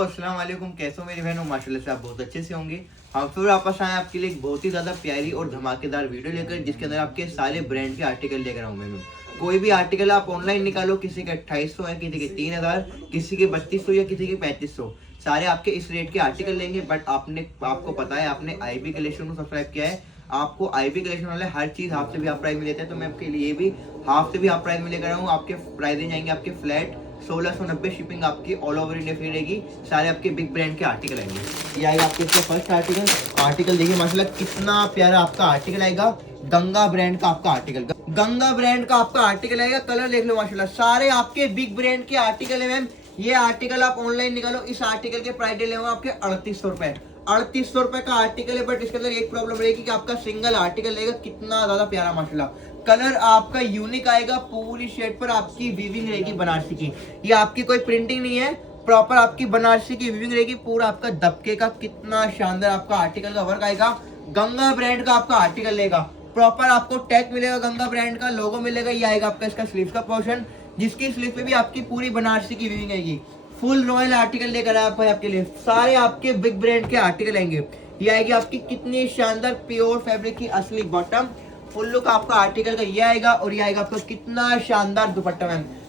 अस्सलाम वालेकुम। कैसे हो मेरी बहनों? माशाल्लाह से आप बहुत अच्छे से होंगे। हम फिर वापस आए आपके लिए एक बहुत ही ज़्यादा प्यारी और धमाकेदार वीडियो लेकर, जिसके अंदर आपके सारे ब्रांड के आर्टिकल लेकर आऊँ मैं। कोई भी आर्टिकल आप ऑनलाइन निकालो, किसी के 2800 है, किसी के 3000, किसी के 3200 या किसी के 3500, सारे आपके इस रेट के आर्टिकल लेंगे। बट आपको पता है, आपने आईबी कलेक्शन को सब्सक्राइब किया है, आपको आईबी कलेक्शन वाले हर चीज़ हाफ से भी हाफ प्राइस में देते हैं। तो मैं आपके लिए भी हाफ से भी हाफ प्राइस में लेकर आऊँ। आपके प्राइस जाएंगे आपके फ्लैट 1690, शिपिंग आपकी ऑल ओवर इंडिया फ्री रहेगी। सारे आपके बिग ब्रांड के आर्टिकल आएंगे। ये आएगा आपके इसका फर्स्ट आर्टिकल देखिए माशाल्लाह कितना प्यारा आपका आर्टिकल आएगा। गंगा ब्रांड का आपका आर्टिकल, गंगा ब्रांड का आपका आर्टिकल आएगा। कलर देख लो माशाल्लाह, सारे आपके बिग ब्रांड के आर्टिकल है मैम। ये आर्टिकल आप ऑनलाइन निकालो, इस आर्टिकल के प्राइस डे आपके 3800 रुपए। 3800 रुपए का आर्टिकल है। बट इसके अंदर एक प्रॉब्लम रहेगी कि आपका सिंगल आर्टिकल रहेगा। कितना ज्यादा प्यारा माशाल्लाह, कलर आपका यूनिक आएगा। पूरी शर्ट पर आपकी वीविंग रहेगी बनारसी की। ये आपकी कोई प्रिंटिंग नहीं है, प्रॉपर आपकी बनारसी की वीविंग रहेगी। पूरा आपका दबके का कितना शानदार आपका आर्टिकल का वर्क आएगा। गंगा ब्रांड का आपका आर्टिकल लेगा, प्रॉपर आपको टैग मिलेगा, गंगा ब्रांड का लोगो मिलेगा। ये आएगा आपका इसका स्लीव का पोर्शन, जिसकी स्लीव पे भी आपकी पूरी बनारसी की वीविंग आएगी। फुल रॉयल आर्टिकल लेकर आया आपके लिए। सारे आपके बिग ब्रांड के आर्टिकल आएंगे। ये आएगी आपकी कितनी शानदार प्योर फैब्रिक की असली बॉटम। फुल लुक आपका आर्टिकल का ये आएगा। और ये आएगा आपका कितना शानदार दुपट्टा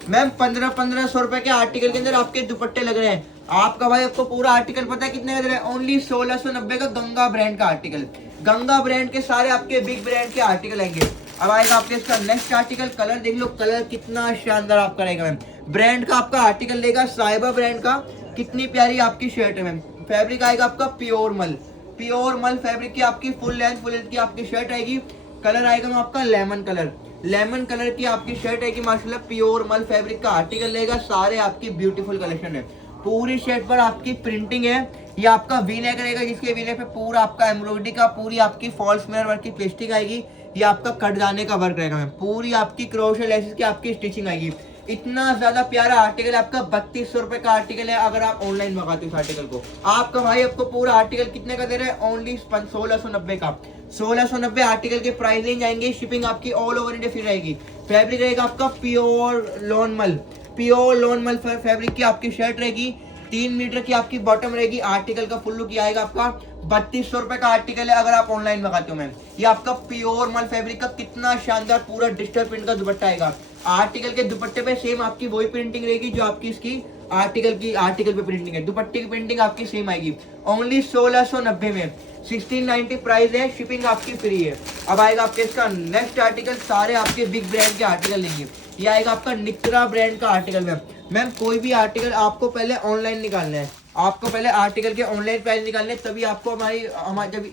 मैम 1500 रुपए के आर्टिकल के अंदर आपके दुपट्टे लग रहे हैं। आपका भाई आपको पूरा आर्टिकल पता है कितने का दे रहा है? ओनली 1690 का गंगा ब्रांड का आर्टिकल। गंगा ब्रांड के सारे आपके बिग ब्रांड के आर्टिकल आएंगे। अब आएगा आपके इसका नेक्स्ट आर्टिकल। कलर देख लो, कलर कितना शानदार आपका रहेगा मैम। ब्रांड का आपका आर्टिकल लेगा, साहिबा ब्रांड का। कितनी प्यारी आपकी शर्ट है मैम। फैब्रिक आएगा आपका प्योर मल फैब्रिक की आपकी फुल लेंथ की आपकी शर्ट आएगी। कलर आएगा मैम आपका लेमन कलर की आपकी शर्ट आएगी माशाल्लाह। प्योर मल फैब्रिक का आर्टिकल लेगा। सारे आपकी ब्यूटीफुल कलेक्शन है। पूरी शर्ट पर आपकी प्रिंटिंग है। ये आपका वी नेक रहेगा, जिसके वी नेक पे पूरा आपका एम्ब्रॉयडरी का, पूरी आपकी फॉल्स मिरर वर्क की पेस्टिंग आएगी। ये आपका कट जाने का वर्क रहेगा मैम। पूरी आपकी क्रोशे लेसेस की आपकी स्टिचिंग आएगी। इतना ज्यादा प्यारा आर्टिकल आपका 3200 रुपए का आर्टिकल है। अगर आप ऑनलाइन मंगाते हो इस आर्टिकल को, आपका भाई आपको पूरा आर्टिकल कितने का दे रहा है? ओनली 1690 का। 1690 आर्टिकल के प्राइस रेंज आएंगे। शिपिंग आपकी ऑल ओवर इंडिया फ्री रहेगी। फैब्रिक रहेगा आपका प्योर लोन मल फैब्रिक की आपकी शर्ट रहेगी। 3 मीटर की आपकी बॉटम रहेगी। आर्टिकल का फुल लुक आएगा आपका 3200 रुपए का आर्टिकल है। अगर आप ऑनलाइन मंगाते हो मैम, ये आपका प्योर मल फैब्रिक का कितना शानदार पूरा डिजिटल प्रिंट का दुपट्टा आएगा। आर्टिकल के दुपट्टे पे सेम आपकी वही प्रिंटिंग रहेगी जो आपकी इसकी आर्टिकल पे प्रिंटिंग है। दुपट्टे की प्रिंटिंग आपकी सेम आएगी। ओनली 1690 में 1690 प्राइस है। शिपिंग आपकी फ्री है। अब आएगा आपके इसका नेक्स्ट आर्टिकल। सारे आपके बिग ब्रांड के आर्टिकल लेंगे। ये आएगा आपका निकरा ब्रांड का आर्टिकल मैम कोई भी आर्टिकल आपको पहले ऑनलाइन निकालना है। आपको पहले आर्टिकल के ऑनलाइन प्राइस निकालने, तभी आपको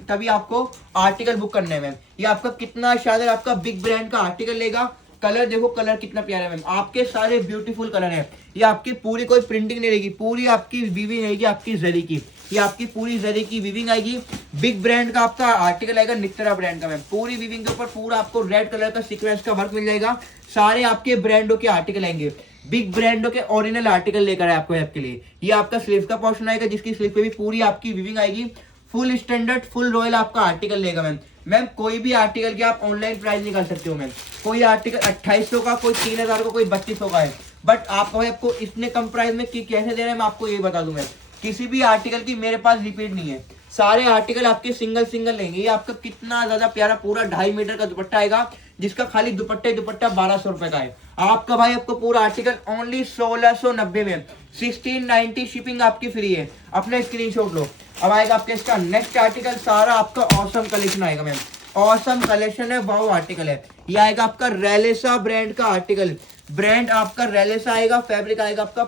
तभी आपको आर्टिकल बुक करना है मैम। ये आपका कितना शानदार आपका बिग ब्रांड का आर्टिकल लेगा। कलर देखो, कलर कितना प्यारा है मैम। आपके सारे ब्यूटीफुल कलर है। ये आपकी पूरी कोई प्रिंटिंग नहीं रहेगी, पूरी आपकी वीविंग रहेगी आपकी जरी की। ये आपकी पूरी जरी की वीविंग आएगी। बिग ब्रांड का आपका आर्टिकल आएगा, निकरा ब्रांड का मैम। पूरी वीविंग के ऊपर पूरा आपको रेड कलर का सीक्वेंस का वर्क मिल जाएगा। सारे आपके ब्रांडों के आर्टिकल आएंगे। बिग ब्रांडों के ओरिजिनल आर्टिकल लेकर आए आपके लिए। ये आपका स्लीव का पोर्शन आएगा, जिसकी स्लीव पे भी पूरी आपकी वीविंग आएगी। फुल स्टैंडर्ड फुल रॉयल आपका आर्टिकल लेगा मैम कोई भी आर्टिकल की आप ऑनलाइन प्राइस निकाल सकते हो मैम। कोई आर्टिकल 2800 का, कोई 3000 का, कोई 3200 का है। बट आपको इतने कम प्राइस में कैसे दे रहे हैं मैं आपको ये बता दूं मैम। किसी भी आर्टिकल की मेरे पास रिपीट नहीं है। सारे आर्टिकल आपके सिंगल लेंगे। ये आपका कितना ज्यादा प्यारा पूरा 2.5 मीटर का दुपट्टा आएगा, जिसका खाली दुपट्टा 1200 रुपए का है। आपका भाई आपको पूरा आर्टिकल ओनली 1690 में 1690 शिपिंग आपकी फ्री है। अपने स्क्रीनशॉट लो। अब आएगा आपके इसका नेक्स्ट आर्टिकल। सारा आपका ऑसम कलेक्शन आएगा मैम। ऑसम कलेक्शन है, वाओ आर्टिकल है। ये आएगा आपका रेलेसा ब्रांड का आर्टिकल। ब्रांड आपका रेलेसा आएगा। फैब्रिक आएगा आपका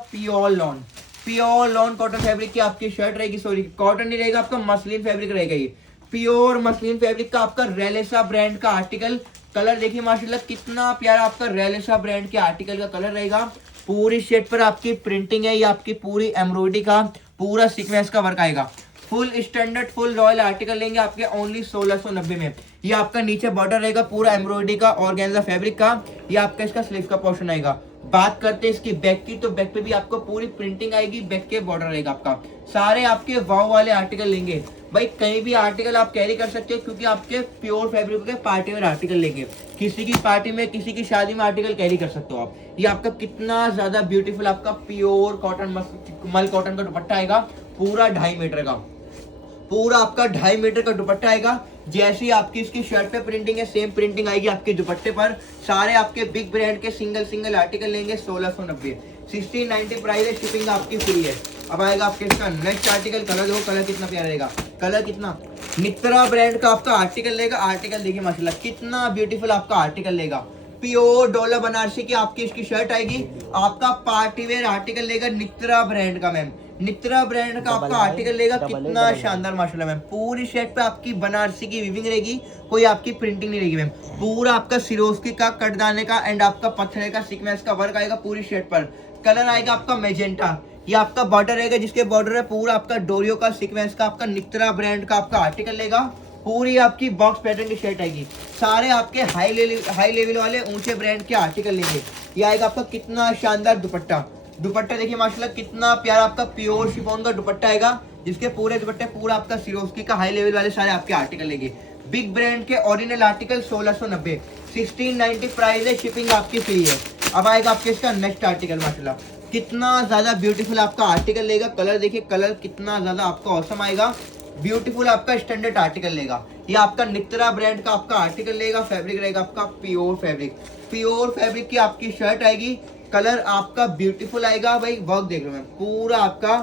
प्योर लॉन कॉटन फैब्रिक की आपकी शर्ट रहेगी। सॉरी, कॉटन नहीं रहेगा आपका, मसलिन फैब्रिक रहेगा। ये प्योर मसलिन फैब्रिक का आपका रेलेसा ब्रांड का आर्टिकल। कलर देखिए माशाल्लाह कितना प्यारा आपका रेलेसा ब्रांड के आर्टिकल का कलर रहेगा। पूरी शर्ट पर आपकी प्रिंटिंग है। ये आपकी पूरी एम्ब्रॉयडरी का पूरा सीक्वेंस का वर्क आएगा। Full standard full royal article लेंगे आपके ओनली 1690 में। ये आपका नीचे बॉर्डर रहेगा पूरा एम्ब्रॉयडरी का ऑर्गेन्जा फैब्रिक का। ये आपका इसका स्लीव का पोर्शन आएगा। बात करते हैं इसकी बैक की, तो बैक पे भी आपको पूरी प्रिंटिंग आएगी। बैक के बॉर्डर रहेगा आपका। सारे आपके वाव वाले आर्टिकल लेंगे। भाई कहीं भी आर्टिकल आप कैरी कर सकते हो, क्योंकि आपके प्योर फैब्रिक के पार्टी वेयर आर्टिकल लेंगे, किसी की पार्टी में किसी की शादी में आर्टिकल कैरी कर सकते हो आप। ये आपका कितना ज्यादा ब्यूटीफुल आपका प्योर कॉटन मल कॉटन का दुपट्टा आएगा, पूरा 2.5 मीटर का, पूरा आपका 2.5 मीटर का दुपट्टा आएगा। जैसी आपकी इसकी शर्ट पे प्रिंटिंग है, सेम प्रिंटिंग आएगी आपके दुपट्टे पर। सारे आपके बिग ब्रांड के सिंगल आर्टिकल लेंगे 1690, 1690 प्राइस है, शिपिंग आपकी फ्री है। अब आएगा आपके इसका नेक्स्ट आर्टिकल, कलर देखो कलर कितना प्यारा रहेगा, कलर कितना, मित्रा ब्रांड का आपका आर्टिकल लेगा। आर्टिकल देखिए माशाल्लाह कितना ब्यूटीफुल आपका आर्टिकल लेगा, प्योर डोला बनारसी की आपकी इसकी शर्ट आएगी। आपका पार्टी वेयर आर्टिकल लेगा नित्रा ब्रांड का मैम, नित्रा ब्रांड का आपका आर्टिकल लेगा, कितना शानदार माशाल्लाह मैम। पूरी शर्ट पे आपकी बनारसी की वीविंग रहेगी, कोई आपकी प्रिंटिंग नहीं रहेगी मैम। पूरा आपका सिरोस्की का कटदाने का एंड आपका पत्थर का सीक्वेंस का वर्क आएगा पूरी शर्ट पर। कलर आएगा आपका मैजेंटा, ये आपका बॉर्डर रहेगा, जिसके बॉर्डर है पूरा आपका डोरियो का सीक्वेंस का आपका नित्रा ब्रांड का आपका आर्टिकल लेगा। पूरी आपकी बॉक्स पैटर्न की शर्ट आएगी। सारे आपके हाई लेवल वाले ऊंचे ब्रांड के आर्टिकल लेंगे। ये आएगा आपका कितना शानदार दुपट्टा, दुपट्टा देखिए माशाल्लाह कितना प्यारा आपका प्योर शिफॉन का दुपट्टा आएगा, जिसके पूरे दुपट्टे पूरा आपका सिरोस्की का हाई लेवल वाले सारे आपके आर्टिकल लेंगे। बिग ब्रांड के ओरिजिनल आर्टिकल 1690, 1690 प्राइस है, शिपिंग आपकी फ्री है। अब आएगा आपके इसका नेक्स्ट आर्टिकल, माशाल्लाह कितना ज्यादा ब्यूटीफुल आपका आर्टिकल लेगा। कलर देखिए, कलर कितना ज्यादा आपका औसम आएगा, ब्यूटीफुल आपका स्टैंडर्ड आर्टिकल लेगा। ये आपका नित्रा ब्रांड का आपका आर्टिकल लेगा। फैब्रिक रहेगा आपका प्योर फैब्रिक, प्योर फैब्रिक की आपकी शर्ट आएगी। कलर आपका ब्यूटीफुल आएगा भाई, वर्क देख रहे हो पूरा आपका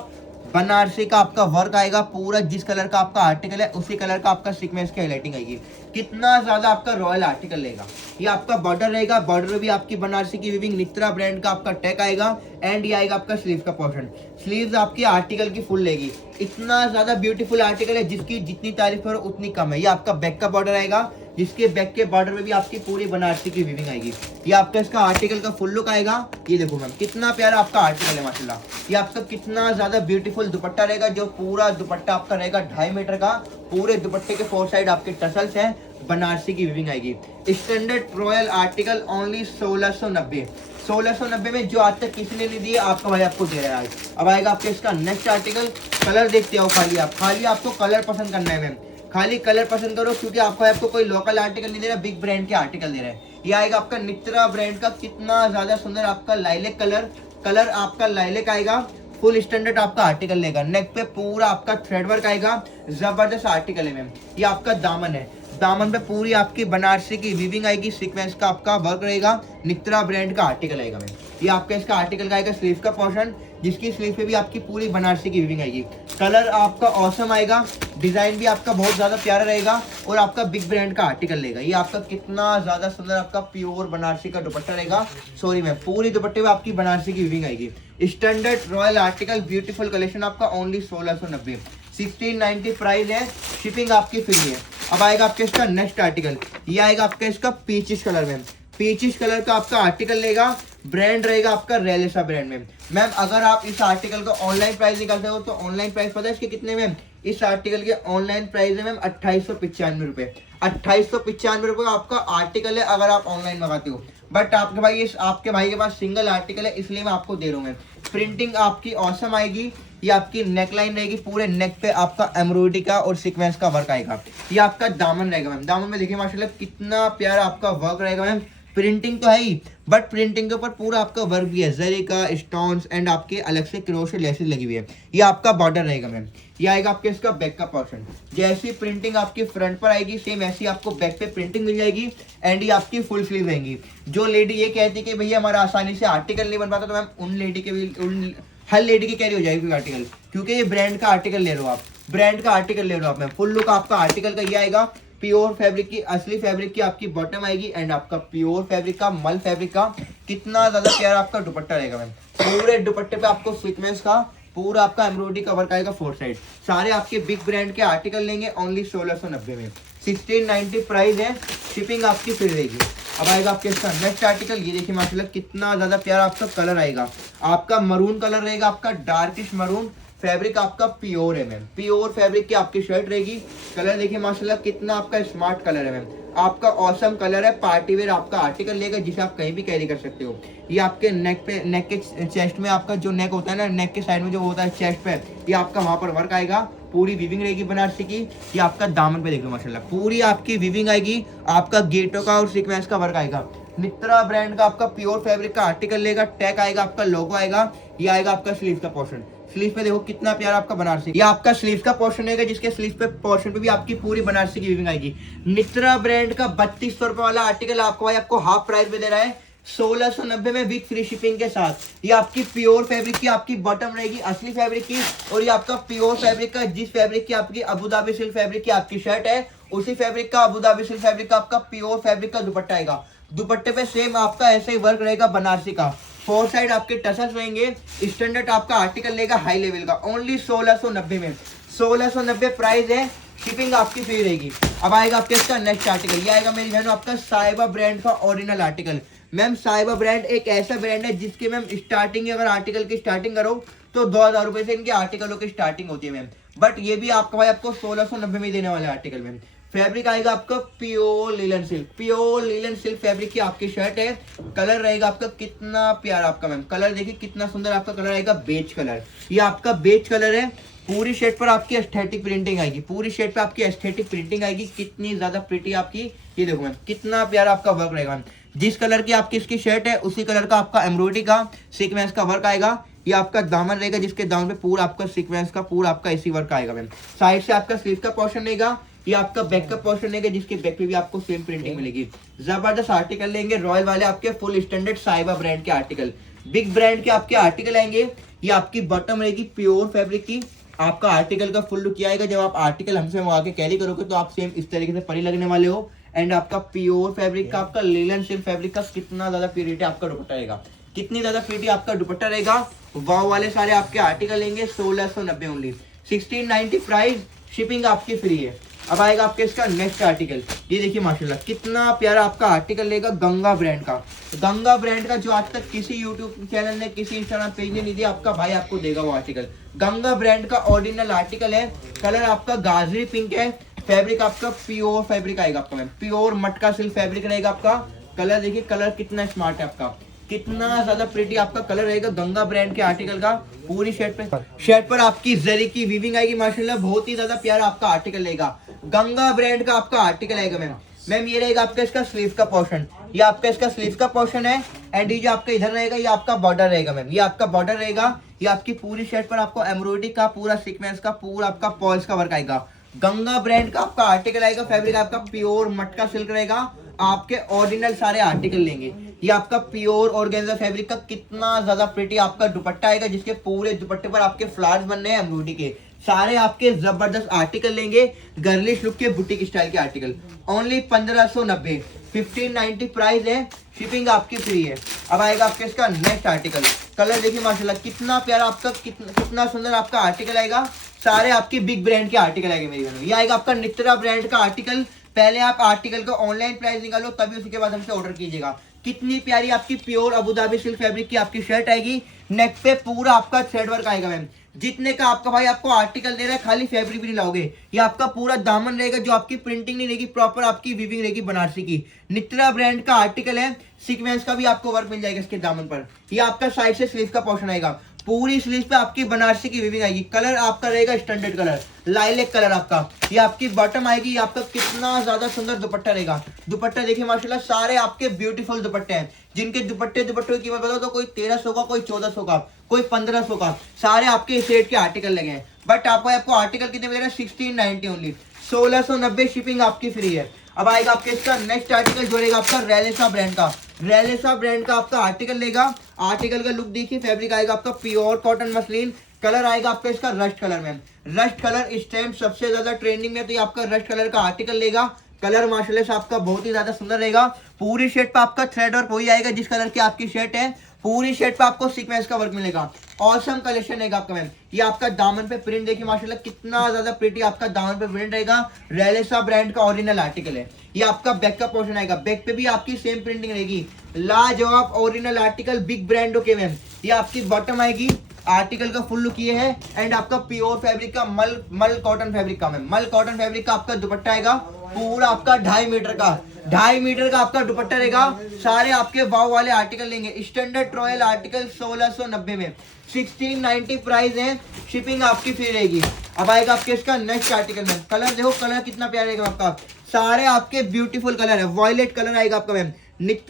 बनारसी का आपका वर्क आएगा। पूरा जिस कलर का आपका आर्टिकल है उसी कलर का आपका सीक्वेंस की हाईलाइटिंग आएगी। कितना ज्यादा आपका रॉयल आर्टिकल लेगा। ये आपका बॉर्डर रहेगा, बॉर्डर में भी आपकी बनारसी की वीविंग नित्रा ब्रांड का आपका टैग आएगा। एंड ये आएगा आपका स्लीव का पोर्शन, स्लीव्स आपकी आर्टिकल की फुल लेगी। इतना ज्यादा ब्यूटीफुल आर्टिकल है, जिसकी जितनी तारीफ करो उतनी कम है। ये आपका बैक का बॉर्डर आएगा, जिसके बैक के बॉर्डर में भी आपकी पूरी बनारसी की वीविंग आएगी। ये आपका इसका आर्टिकल का फुल लुक आएगा। ये देखो मैम कितना प्यारा आपका आर्टिकल है माशाल्लाह। ये आपका कितना ज्यादा ब्यूटीफुल दुपट्टा रहेगा, जो पूरा दुपट्टा आपका रहेगा 2.5 मीटर का। पूरे दुपट्टे के 4 साइड आपके टसल्स हैं, बनारसी की वीविंग आएगी। स्टैंडर्ड रॉयल आर्टिकल ओनली 1690, 1690 में जो आज तक किसी ने नहीं दिया, आपका भाई आपको दे रहा है। अब आएगा आपके इसका नेक्स्ट आर्टिकल। कलर देखते हो, खाली आपको कलर पसंद करना है मैम, खाली कलर पसंद करो, क्योंकि आपको कोई लोकल आर्टिकल नहीं दे रहा, बिग ब्रांड के आर्टिकल दे रहा है। ये आएगा आपका नित्रा ब्रांड का, कितना ज्यादा सुंदर आपका लाइलेक कलर, कलर आपका लाइलेक आएगा। फुल स्टैंडर्ड आपका आर्टिकल लेगा। नेक पे पूरा आपका थ्रेड वर्क आएगा, जबरदस्त आर्टिकल है मैम। ये आपका दामन है, दामन पे पूरी आपकी बनारसी की वीविंग आएगी, सीक्वेंस का आपका वर्क रहेगा। नित्रा ब्रांड का आर्टिकल आएगा मैम। ये आपका इसका आर्टिकल का आएगा स्लीव का पोर्शन, जिसकी स्लीव पे भी आपकी पूरी बनारसी की वीविंग आएगी। कलर आपका औसम आएगा, डिजाइन भी आपका बहुत ज्यादा प्यारा रहेगा, और आपका बिग ब्रांड का आर्टिकल लेगा। ये आपका कितना ज्यादा सुंदर आपका प्योर बनारसी का दुपट्टा रहेगा। सॉरी मैम, पूरी दुपट्टे में आपकी बनारसी की वीविंग आएगी। Standard royal article, beautiful collection आपका ओनली 1690, 1690 प्राइस है, शिपिंग आपकी फ्री है। अब आएगा आपके इसका नेक्स्ट आर्टिकल। ये आएगा आपका इसका पीचिश कलर में, पीचिश कलर का आपका आर्टिकल लेगा। ब्रांड रहेगा आपका रेलिसा ब्रांड में। मैम अगर आप इस आर्टिकल का ऑनलाइन प्राइस निकालते हो तो ऑनलाइन प्राइस पता है इसके कितने मैम? इस आर्टिकल के ऑनलाइन प्राइस है मैम 2895 रुपए, 2895 रुपए आपका आर्टिकल है अगर आप ऑनलाइन मंगाते हो। बट आपके भाई के पास सिंगल आर्टिकल है, इसलिए मैं आपको दे रहा हूँ मैम। प्रिंटिंग आपकी औसम आएगी। ये आपकी नेकलाइन रहेगी, पूरे नेक पे आपका एम्ब्रॉयडरी का और सीक्वेंस का वर्क आएगा। ये आपका दामन रहेगा मैम, दामन में देखिए माशाल्लाह कितना प्यारा आपका वर्क रहेगा मैम। प्रिंटिंग तो है ही, बट प्रिंटिंग के ऊपर पूरा आपका वर्क भी है, जरी का, स्टोन्स एंड आपके अलग से क्रोशे लेसेस लगी हुई है। ये आपका बॉर्डर रहेगा मैम। ये आएगा आपके इसका बैक का पोर्शन। जैसी प्रिंटिंग आपकी फ्रंट पर आएगी, सेम ऐसी आपको बैक पे प्रिंटिंग मिल जाएगी। एंड ये आपकी फुल स्लीव रहेंगी। जो लेडी ये कहती है कि भैया हमारा आसानी से आर्टिकल नहीं बन पाता, तो मैम उन लेडी के भी, हर लेडी की कैरी हो जाएगी आर्टिकल, क्योंकि ये ब्रांड का आर्टिकल ले रहे हो आप, ब्रांड का आर्टिकल ले रहे हो आप मैम। फुल लुक आपका आर्टिकल का ये आएगा। प्योर फैब्रिक की, असली फैब्रिक की आपकी बॉटम आएगी, एंड आपका प्योर फैब्रिक का, मल फैब्रिक का कितना ज्यादा प्यारा आपका दुपट्टा रहेगा मैम। पूरे दुपट्टे पे आपको सीक्वेंस का पूरा आपका एम्ब्रॉयडरी का वर्क आएगा 4 साइड। सारे आपके बिग ब्रांड के आर्टिकल लेंगे ओनली 1690 में, 1690 प्राइस है, शिपिंग आपकी फ्री रहेगी। अब आएगा आपके इसका नेक्स्ट आर्टिकल। ये देखिए माशाल्लाह कितना ज्यादा प्यारा आपका कलर आएगा। आपका मरून कलर रहेगा, आपका डार्किश मरून। फैब्रिक आपका प्योर है मैम, प्योर फैब्रिक की आपकी शर्ट रहेगी। कलर देखिए माशाल्लाह कितना आपका स्मार्ट कलर है मैम, आपका ऑसम कलर है। पार्टी वेयर आपका आर्टिकल लेगा, जिसे आप कहीं भी कैरी कर सकते हो। ये आपके नेक पे, नेक के चेस्ट में आपका जो नेक होता है ना, नेक के साइड में जो होता है चेस्ट पे, ये आपका वहां पर वर्क आएगा। पूरी वीविंग रहेगी बनारसी की। ये आपका दामन पे देख लो माशाल्लाह, पूरी आपकी वीविंग आएगी, आपका गेटो का और सीक्वेंस का वर्क आएगा। मित्रा ब्रांड का आपका प्योर फैब्रिक का आर्टिकल लेगा, टैग आएगा, आपका लोगो आएगा। ये आएगा आपका स्लीव का पोर्शन, स्लीव पे देखो कितना प्यारा आपका बनारसी, ये आपका स्लीव का पोर्शन है, जिसके स्लीव पे पोर्शन पे भी आपकी पूरी बनारसी की वीविंग आएगी। मित्रा ब्रांड का 3200 रुपए वाला आर्टिकल आपको भाई आपको हाफ प्राइस में दे रहा है 1690 में विद फ्री शिपिंग के साथ। ये आपकी प्योर फैब्रिक की आपकी बॉटम रहेगी, असली फैब्रिक की, और ये आपका प्योर फैब्रिक का, जिस फैब्रिक की आपकी अबुधाबी सिल्क फैब्रिक की आपकी शर्ट है, उसी फैब्रिक का अबुधाबी सिल्क फैब्रिक का आपका प्योर फैब्रिक का दुपट्टा आएगा। दुपट्टे पे सेम आपका ऐसे ही वर्क रहेगा बनारसी का, 4 साइड आपके टसल्स रहेंगे। स्टैंडर्ड आपका आर्टिकल लेगा हाई लेवल का, ओनली 1690 में, 1690 प्राइस है, शिपिंग आपकी फ्री रहेगी। अब आएगा आपके इसका नेक्स्ट आर्टिकल, ये आएगा मेरी बहनों आपका साहिबा ब्रांड का ओरिजिनल आर्टिकल। मैम साहिबा ब्रांड एक ऐसा ब्रांड है जिसके मैम स्टार्टिंग, अगर आर्टिकल की स्टार्टिंग करो तो 2000 रुपए से इनके आर्टिकलों की स्टार्टिंग होती है मैम, बट ये भी आपका भाई आपको 1690 में देने वाले आर्टिकल मैम। फैब्रिक आएगा आपका pure linen silk, pure linen silk fabric की आपकी शर्ट है। कलर रहेगा आपका कितना प्यारा आपका मैम, कलर देखिए कितना सुंदर आपका कलर आएगा, बेज कलर, ये आपका बेज कलर है। पूरी शर्ट पर आपकी एस्थेटिक प्रिंटिंग आएगी, पूरी शर्ट पे आपकी एस्थेटिक प्रिंटिंग आएगी, कितनी ज्यादा प्रिटी आपकी, ये देखो मैम कितना प्यारा आपका वर्क रहेगा। जिस कलर की आपकी इसकी शर्ट है उसी कलर का आपका एम्ब्रॉयडरी का सीक्वेंस का वर्क आएगा। ये आपका दामन रहेगा, जिसके दामन पे पूरा आपका सीक्वेंस का पूरा आपका इसी वर्क आएगा मैम। साइड से आपका स्लीव का पोर्शन रहेगा, ये आपका बैक का पोर्शन रहेगा, जिसके बैक पे भी आपको सेम प्रिंटिंग मिलेगी। जबरदस्त आर्टिकल लेंगे, रॉयल वाले आपके फुल स्टैंडर्ड साहिबा ब्रांड के आर्टिकल, बिग ब्रांड के आपके आर्टिकल आएंगे। ये आपकी बॉटम रहेगी प्योर फैब्रिक की, आपका आर्टिकल का फुल लुक आएगा। जब आप आर्टिकल हमसे मंगा के कैरी करोगे तो आप सेम इस तरीके से परी लगने वाले हो। एंड आपका प्योर फैब्रिक का आपका लिलन सिल्क फैब्रिक का कितना ज्यादा प्योरिटी आपका दुपट्टा रहेगा, कितनी ज्यादा प्योरिटी आपका दुपट्टा रहेगा। वाव वाले सारे आपके आर्टिकल लेंगे 1690 ओनली, 1690 प्राइस, शिपिंग आपकी फ्री है। अब आएगा आपके इसका नेक्स्ट आर्टिकल, ये देखिए माशाल्लाह कितना प्यारा आपका आर्टिकल लेगा गंगा ब्रांड का। गंगा ब्रांड का जो आज तक किसी यूट्यूब चैनल ने, किसी इंस्टाग्राम पेज ने नहीं दिया, आपका भाई आपको देगा वो आर्टिकल। गंगा ब्रांड का ओरिजिनल आर्टिकल है, कलर आपका गाजरी पिंक है, फैब्रिक आपका प्योर फैब्रिक आएगा आपका मैम, प्योर मटका सिल्क फैब्रिक रहेगा आपका। कलर देखिए, कलर कितना स्मार्ट है आपका, कितना ज्यादा प्रिटी आपका कलर रहेगा गंगा ब्रांड के आर्टिकल का। पूरी शर्ट पर आपकी जरी की वीविंग आएगी माशाल्लाह, बहुत ही ज्यादा प्यारा आपका आर्टिकल रहेगा। गंगा ब्रांड का आपका आर्टिकल आएगा मैम। ये रहेगा आपका इसका स्लीव का पोर्शन, ये आपका इसका स्लीव का पोर्शन है। एंड ये जो आपका इधर रहेगा ये आपका बॉर्डर रहेगा मैम, ये आपका बॉर्डर रहेगा। ये आपकी पूरी शर्ट पर आपको एम्ब्रॉयडरी का पूरा सीक्वेंस का पूरा आपका पॉल्स का वर्क आएगा। गंगा ब्रांड का आपका आर्टिकल आएगा, फैब्रिक आपका प्योर मटका सिल्क रहेगा। आपके ओरिजिनल सारे आर्टिकल लेंगे। ये आपका प्योर ऑर्गेन्जा फैब्रिक का कितना ज्यादा प्रिटी आपका दुपट्टा आएगा, जिसके पूरे दुपट्टे पर आपके फ्लावर्स बनने हैं एम्ब्रॉयडरी के। सारे आपके जबरदस्त आर्टिकल लेंगे, गर्लिश लुक के बुटीक स्टाइल के आर्टिकल, ओनली 1590, 1590 प्राइस है, शिपिंग आपकी फ्री है। अब आएगा आपके इसका नेक्स्ट आर्टिकल, कलर देखिए माशाल्लाह कितना प्यारा आपका, कितना सुंदर आपका आर्टिकल आएगा। सारे आपके बिग ब्रांड के आर्टिकल आएंगे मेरी बहनों। ये आएगा आपका नित्रा ब्रांड का आर्टिकल। पहले आप आर्टिकल का ऑनलाइन प्राइस निकालो, तभी उसके बाद हमसे ऑर्डर कीजिएगा। कितनी प्यारी आपकी प्योर अबुधाबी सिल्क फैब्रिक की आपकी शर्ट आएगी, नेक पे पूरा आपका थ्रेड वर्क आएगा मैम। जितने का आपका भाई आपको आर्टिकल दे रहा है, खाली फैब्रिक भी नहीं लाओगे। ये आपका पूरा दामन रहेगा, जो आपकी प्रिंटिंग नहीं रहेगी, प्रॉपर आपकी वीविंग रहेगी बनारसी की। नित्रा ब्रांड का आर्टिकल है, सीक्वेंस का भी आपको वर्क मिल जाएगा इसके दामन पर। ये आपका साइड से स्लीव का पोर्शन आएगा, पूरी स्लीव पे आपकी बनारसी की वीविंग आएगी। कलर आपका रहेगा स्टैंडर्ड कलर, लाइलेक कलर आपका। ये आपकी बॉटम आएगी, ये आपका कितना ज्यादा सुंदर दुपट्टा रहेगा। दुपट्टा देखिए माशाल्लाह, सारे आपके ब्यूटीफुल दुपट्टे हैं, जिनके दुपट्टों की कीमत बताओ तो कोई 1300 का, कोई 1400 का, कोई 1500 का, सारे आपके इस रेट के आर्टिकल लगे हैं। बट आपको आर्टिकल कितने मिलेगा, 1690 ओनली, 1690, शिपिंग आपकी फ्री है। अब आएगा आपके इसका नेक्स्ट आर्टिकल, जो रहेगा आपका रेलेसा ब्रांड का। रेलेसा ब्रांड का आपका आर्टिकल लेगा। आर्टिकल का लुक देखिए, फैब्रिक आएगा आपका प्योर कॉटन मसलिन, कलर आएगा आपका इसका रस्ट कलर में। रस्ट कलर इस टाइम सबसे ज्यादा ट्रेंडिंग में, तो ये आपका रस्ट कलर का आर्टिकल लेगा। कलर माशाल्लाह से आपका बहुत ही ज्यादा सुंदर रहेगा। पूरी शर्ट पे आपका थ्रेड वर्क वही आएगा जिस कलर की आपकी शर्ट है। पूरी शर्ट पे आपको सीक्वेंस का वर्क मिलेगा। ऑसम कलेक्शन रहेगा आपका मैम। ये आपका दामन पे प्रिंट देखिए माशाल्लाह, कितना ज्यादा प्रिटी आपका दामन पे प्रिंट रहेगा। रेलेसा ब्रांड का ओरिजिनल आर्टिकल है। ये आपका बैक का पोर्शन आएगा, बैक पे भी आपकी सेम प्रिंटिंग रहेगी। लाजवाब ओरिजिनल आर्टिकल, बिग ब्रांड के मैम। ये आपकी बॉटम आएगी, आर्टिकल का फुल लुक ये है। एंड आपका प्योर फैब्रिक का मल कॉटन फैब्रिक का मैम, मल कॉटन फैब्रिक का आपका दुपट्टा आएगा पूरा आपका 2.5 मीटर का, 2.5 मीटर का आपका दुपट्टा रहेगा। सारे आपके वाव वाले आर्टिकल लेंगे, स्टैंडर्ड रॉयल आर्टिकल 1690 में, 1690 प्राइस है, शिपिंग आपकी फ्री रहेगी। अब आएगा आपके इसका नेक्स्ट आर्टिकल में, कलर देखो कलर कितना प्यारा रहेगा आपका, सारे आपके ब्यूटीफुल कलर है, वॉयलेट कलर आएगा आपका मैम।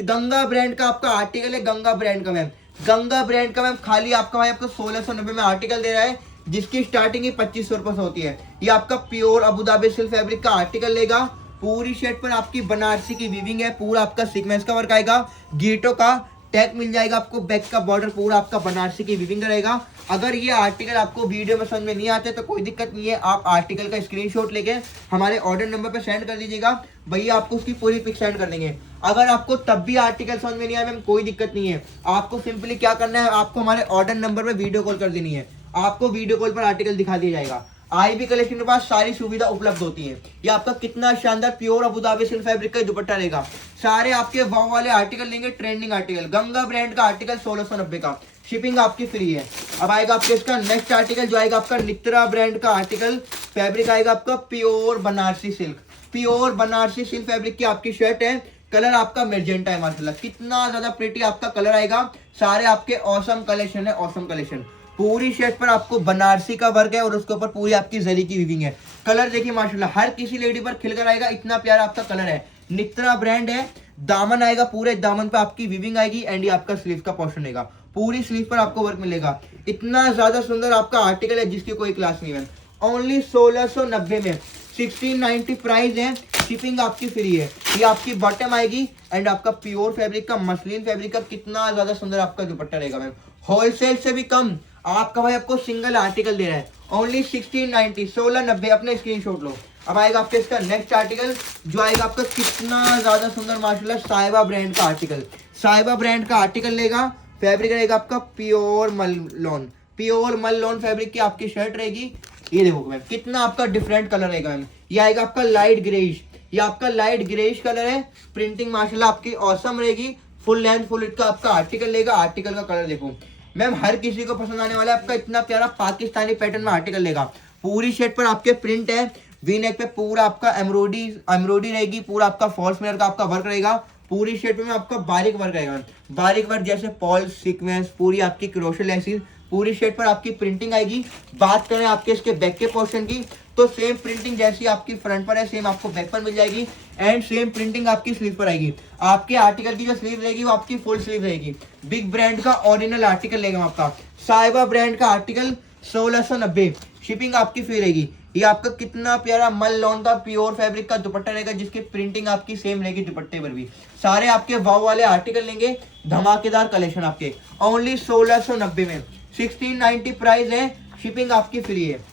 गंगा ब्रांड का आपका आर्टिकल है, गंगा ब्रांड का मैम, गंगा ब्रांड का मैम। खाली आपका भाई आपको 1690 में आर्टिकल दे रहा है, जिसकी स्टार्टिंग ही 2500 रुपए से होती है। ये आपका प्योर अबुधाबी सिल्क फैब्रिक का आर्टिकल लेगा। पूरी शर्ट पर आपकी बनारसी की वीविंग है, पूरा आपका सीक्वेंस का वर्क आएगा, गीटो का टैग मिल जाएगा आपको, बैक का बॉर्डर पूरा आपका बनारसी की वीविंग का रहेगा। अगर ये आर्टिकल आपको वीडियो में समझ में नहीं आते तो कोई दिक्कत नहीं है, आप आर्टिकल का स्क्रीनशॉट लेके हमारे ऑर्डर नंबर पे सेंड कर दीजिएगा, भैया आपको उसकी पूरी पिक सेंड कर देंगे। अगर आपको तब भी आर्टिकल समझ में नहीं आया मैम, कोई दिक्कत नहीं है, आपको सिंपली क्या करना है, आपको हमारे ऑर्डर नंबर पे वीडियो कॉल कर देनी है, आपको वीडियो कॉल पर आर्टिकल दिखा दिया जाएगा। IB कलेक्शन के पास सारी सुविधा उपलब्ध होती है। ये आपका कितना शानदार प्योर अबुधाबी सिल्क फैब्रिक का दुपट्टा रहेगा। सारे आपके वाव वाले आर्टिकल लेंगे, ट्रेंडिंग आर्टिकल, गंगा ब्रांड का आर्टिकल 1690 का, शिपिंग आपकी फ्री है। अब आएगा आपके इसका नेक्स्ट आर्टिकल जो आएगा आपका नित्रा ब्रांड का आर्टिकल, फैब्रिक आएगा आपका pure Banarasi silk, pure Banarasi silk fabric की आपकी शर्ट है। कलर आपका मेजेंटा है, माशाल्लाह कितना ज्यादा प्रिटी आपका कलर आएगा। सारे आपके ऑसम कलेक्शन है, ऑसम कलेक्शन। पूरी शर्ट पर आपको बनारसी का वर्क है और उसके ऊपर पूरी आपकी जरी की वीविंग है। कलर देखिए माशाल्लाह हर किसी लेडी पर खिलकर आएगा, इतना प्यारा आपका कलर है। नित्रा ब्रांड है, दामन आएगा, पूरे दामन पे आपकी वीविंग आएगी। एंड ये आपका स्लीव का पोर्शन रहेगा, पूरी स्लीव पर आपको वर्क मिलेगा। इतना ज्यादा सुंदर आपका आर्टिकल है जिसकी कोई क्लास नहीं है। ओनली 1690 में, 1690 प्राइस है, शिपिंग आपकी फ्री है। ये आपकी बॉटम आएगी एंड आपका प्योर फैब्रिक का, मसलिन फैब्रिक का कितना ज्यादा सुंदर आपका दुपट्टा रहेगा मैम। होलसेल से भी कम आपका भाई आपको सिंगल आर्टिकल दे रहा है, ओनली 1690, 1690, अपने स्क्रीनशॉट लो। अब आएगा आपके इसका नेक्स्ट आर्टिकल जो आएगा आपका कितना ज्यादा सुंदर माशाल्लाह, साहिबा ब्रांड का आर्टिकल, साहिबा ब्रांड का आर्टिकल लेगा। फैब्रिक रहेगा आपका प्योर मललोन, प्योर मललोन फैब्रिक की आपकी शर्ट रहेगी। ये देखो मैम कितना आपका डिफरेंट कलर रहेगा मैम। ये आएगा आपका लाइट ग्रेइश, ये आपका लाइट ग्रेइश कलर है, प्रिंटिंग माशाल्लाह आपकी औसम रहेगी। फुल लेंथ फुल इट का आपका आर्टिकल लेगा। आर्टिकल का कलर देखो मैम, हर किसी को पसंद आने वाला है आपका, इतना प्यारा पाकिस्तानी पैटर्न में आर्टिकल लेगा। पूरी शर्ट पर आपके प्रिंट है, वी नेक पे पूरा आपका एम्ब्रॉयडरी रहेगी, पूरा आपका फॉल्स मिरर का आपका वर्क रहेगा। पूरी शर्ट में आपका बारीक वर्क रहेगा, बारीक वर्क जैसे पॉल सीक्वेंस, पूरी आपकी क्रोशे लेसिस, पूरी शर्ट पर आपकी प्रिंटिंग आएगी। बात करें आपके इसके बैक के पोर्शन की तो सेम प्रिंटिंग जैसी आपकी फ्रंट पर है, सेम आपको बैक पर मिल जाएगी। एंड सेम प्रिंटिंग आपकी स्लीव पर आएगी। आपके आर्टिकल की जो स्लीव रहेगी वो आपकी फुल स्लीव रहेगी। बिग ब्रांड का ओरिजिनल आर्टिकल लेगा आपका, साहिबा ब्रांड का आर्टिकल 1690, शिपिंग आपकी फ्री रहेगी। ये आपका कितना प्यारा मल लॉन का प्योर फैब्रिक का दुपट्टा रहेगा, जिसकी प्रिंटिंग आपकी सेम रहेगी दुपट्टे पर भी। सारे आपके वाव वाले आर्टिकल लेंगे, धमाकेदार कलेक्शन आपके, ओनली 1690 में, 1690 प्राइस है, शिपिंग आपकी फ्री है।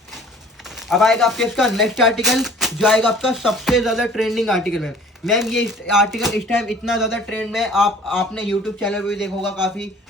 अब आएगा आपके इसका नेक्स्ट आर्टिकल जो आएगा आपका सबसे ज्यादा ट्रेंडिंग आर्टिकल में। मैम ये आर्टिकल इस टाइम इतना ज्यादा ट्रेंड में, आपने यूट्यूब चैनल पे भी देखा होगा,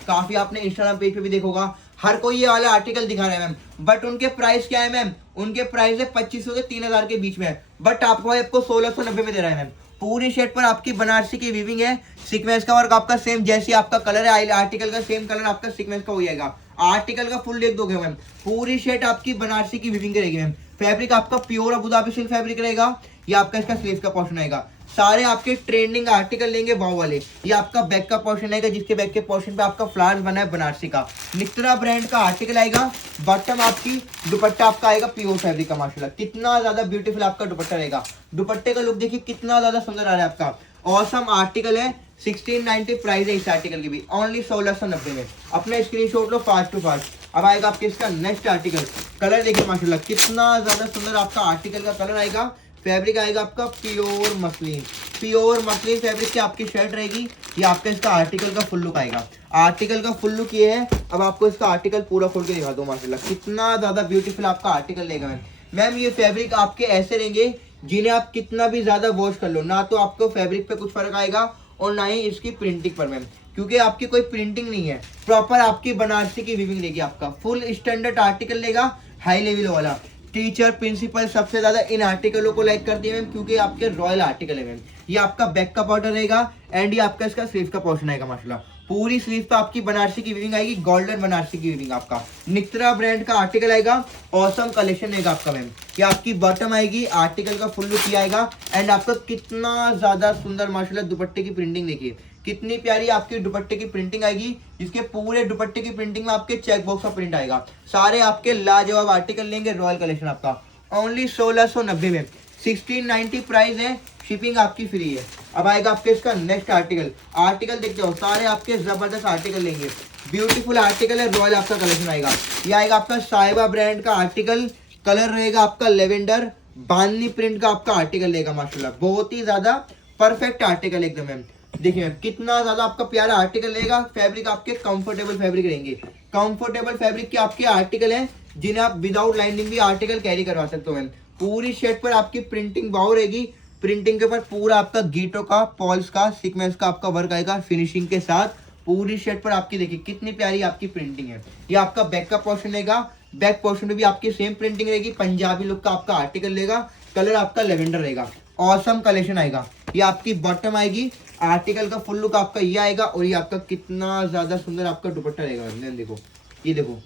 काफी आपने इंस्टाग्राम पेज पे भी देखा होगा, हर कोई ये वाला आर्टिकल दिखा रहा है मैम। बट उनके प्राइस क्या है मैम, उनके प्राइस है 2500 से 3000 के बीच में, बट आपको 1690 में दे रहा है मैम। पूरी शर्ट पर आपकी बनारसी की वीविंग है, सीक्वेंस का वर्क आपका सेम जैसे आपका कलर है, आर्टिकल का सेम कलर आपका सीक्वेंस का हो जाएगा। आर्टिकल का फुल देख दोगे मैम, पूरी शर्ट आपकी बनारसी की वीविंग रहेगी मैम। फैब्रिक आपका प्योर अबुधाबी सिल्क फैब्रिक रहेगा। ये आपका इसका स्लीव का पोर्शन आएगा। सारे आपके ट्रेंडिंग आर्टिकल लेंगे वाव वाले। ये आपका बैक का पोर्शन आएगा, जिसके बैक के पोर्शन पे आपका फ्लावर्स बना है बनारसी का। नित्रा ब्रांड का आर्टिकल आएगा। बॉटम आपकी दुपट्टा आपका आएगा प्योर फैब्रिक का, माशाल्लाह कितना ज्यादा ब्यूटीफुल आपका दुपट्टा रहेगा। दुपट्टे का लुक देखिए कितना ज्यादा सुंदर आ रहा है आपका। ऑसम आर्टिकल है, 1690 प्राइस है इस आर्टिकल की भी, ओनली 1690 में। अपने स्क्रीनशॉट लो फास्ट टू फास्ट। अब आएगा आपके इसका नेक्स्ट आर्टिकल, कलर देखिए माशाल्लाह कितना ज्यादा सुंदर आपका आर्टिकल का कलर आएगा। फैब्रिक आएगा आपका pure muslin, pure muslin fabric की आपकी शर्ट रहेगी। ये आपका इसका आर्टिकल का फुल लुक आएगा। आर्टिकल का फुल लुक ये है। अब आपको इसका आर्टिकल पूरा खोल के दिखा दो, माशाल्लाह कितना ज्यादा ब्यूटीफुल आपका आर्टिकल रहेगा मैम। मैम ये फैब्रिक आपके ऐसे रहेंगे जिन्हें आप कितना भी ज्यादा वॉश कर लो, ना तो आपको फैब्रिक पे कुछ फर्क आएगा और ना ही इसकी प्रिंटिंग पर मैम, क्योंकि आपकी कोई प्रिंटिंग नहीं है, प्रॉपर आपकी बनारसी की वीविंग लेगी। आपका फुल स्टैंडर्ड आर्टिकल लेगा, हाई लेवल वाला। टीचर प्रिंसिपल सबसे ज्यादा इन आर्टिकलों को लाइक करती है मैम, क्योंकि आपके रॉयल आर्टिकल है मैम। ये आपका बैक का बॉर्डर रहेगा एंड ये आपका इसका स्लीव का पोर्शन आएगा। माशाल्लाह पूरी स्लीव पे आपकी बनारसी की वीविंग आएगी, गोल्डन बनारसी की वीविंग आपका नित्रा ब्रांड का आर्टिकल आएगा। ऑसम कलेक्शन रहेगा आपका मैम। ये आपकी बॉटम आएगी, आर्टिकल का फुल लुक आएगा एंड आपका कितना ज्यादा सुंदर माशाल्लाह दुपट्टे की प्रिंटिंग देखिए, कितनी प्यारी आपकी दुपट्टे की प्रिंटिंग आएगी, जिसके पूरे दुपट्टे की प्रिंटिंग में आपके चेक बॉक्स का प्रिंट आएगा। सारे आपके लाजवाब आर्टिकल लेंगे, रॉयल कलेक्शन आपका ओनली 1690 में, 1690 प्राइस है, शिपिंग आपकी फ्री है। अब आएगा आपके इसका नेक्स्ट आर्टिकल। आर्टिकल देखते हो सारे आपके जबरदस्त आर्टिकल लेंगे, ब्यूटीफुल आर्टिकल है, रॉयल आपका कलेक्शन आएगा। ये आएगा आपका साहिबा ब्रांड का आर्टिकल, कलर रहेगा आपका लेवेंडर, बांधनी प्रिंट का आपका आर्टिकल रहेगा माशाल्लाह, बहुत ही ज्यादा परफेक्ट आर्टिकल एकदम है। देखिए कितना ज्यादा आपका प्यारा आर्टिकल रहेगा। फैब्रिक आपके कंफर्टेबल फैब्रिक रहेंगे, कंफर्टेबल फैब्रिक के आपके आर्टिकल हैं जिन्हें आप विदाउट लाइनिंग भी आर्टिकल कैरी करवा सकते हो मैम। पूरी शर्ट पर आपकी प्रिंटिंग वाव रहेगी, प्रिंटिंग के ऊपर पूरा आपका गीटो का, पॉल्स का, सीक्वेंस का आपका वर्क आएगा फिनिशिंग के साथ। पूरी शर्ट पर आपकी देखिए कितनी प्यारी आपकी प्रिंटिंग है। ये आपका बैक का पोर्शन रहेगा, बैक पोर्शन में भी आपकी सेम प्रिंटिंग रहेगी, पंजाबी लुक का आपका आर्टिकल लेगा, कलर आपका लेवेंडर रहेगा, ऑसम कलेक्शन आएगा। ये आपकी बॉटम आएगी, आर्टिकल का फुल लुक आपका ये आएगा और ये आपका कितना ज्यादा सुंदर आपका दुपट्टा रहेगा। देखो ये देखो,